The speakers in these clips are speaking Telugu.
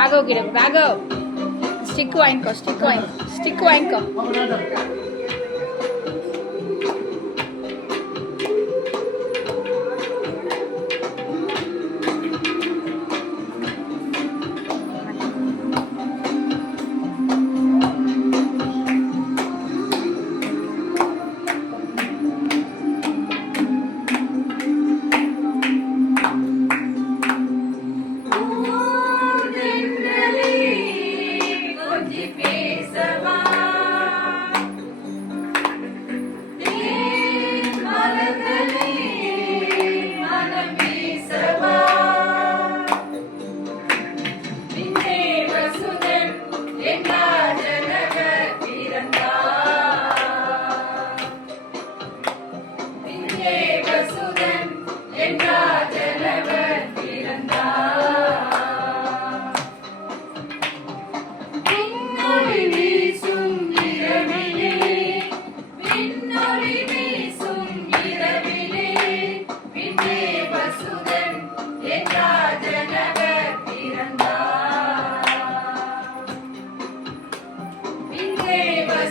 బాగో గిడ బాగో స్టిక్ వాయింకో స్టిక్ వాయింకో స్టిక్ వాయింకో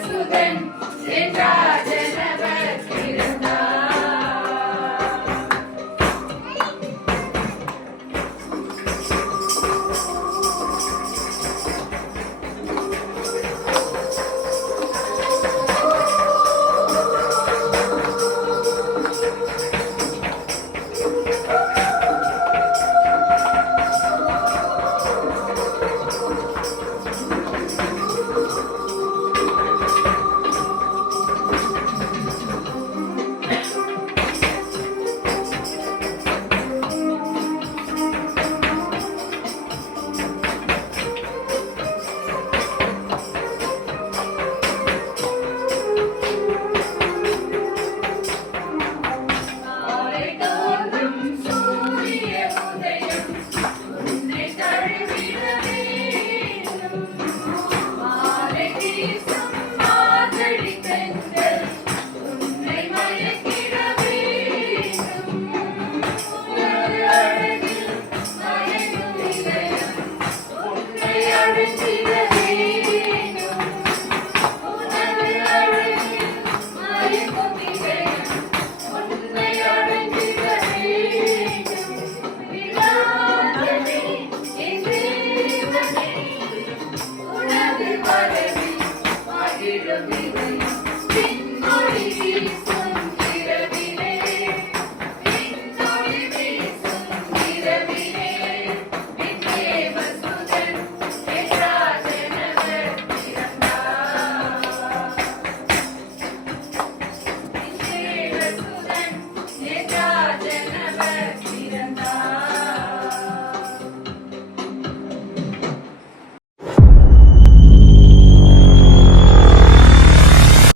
பிறந்தார் விண்ணே வசுதன் என்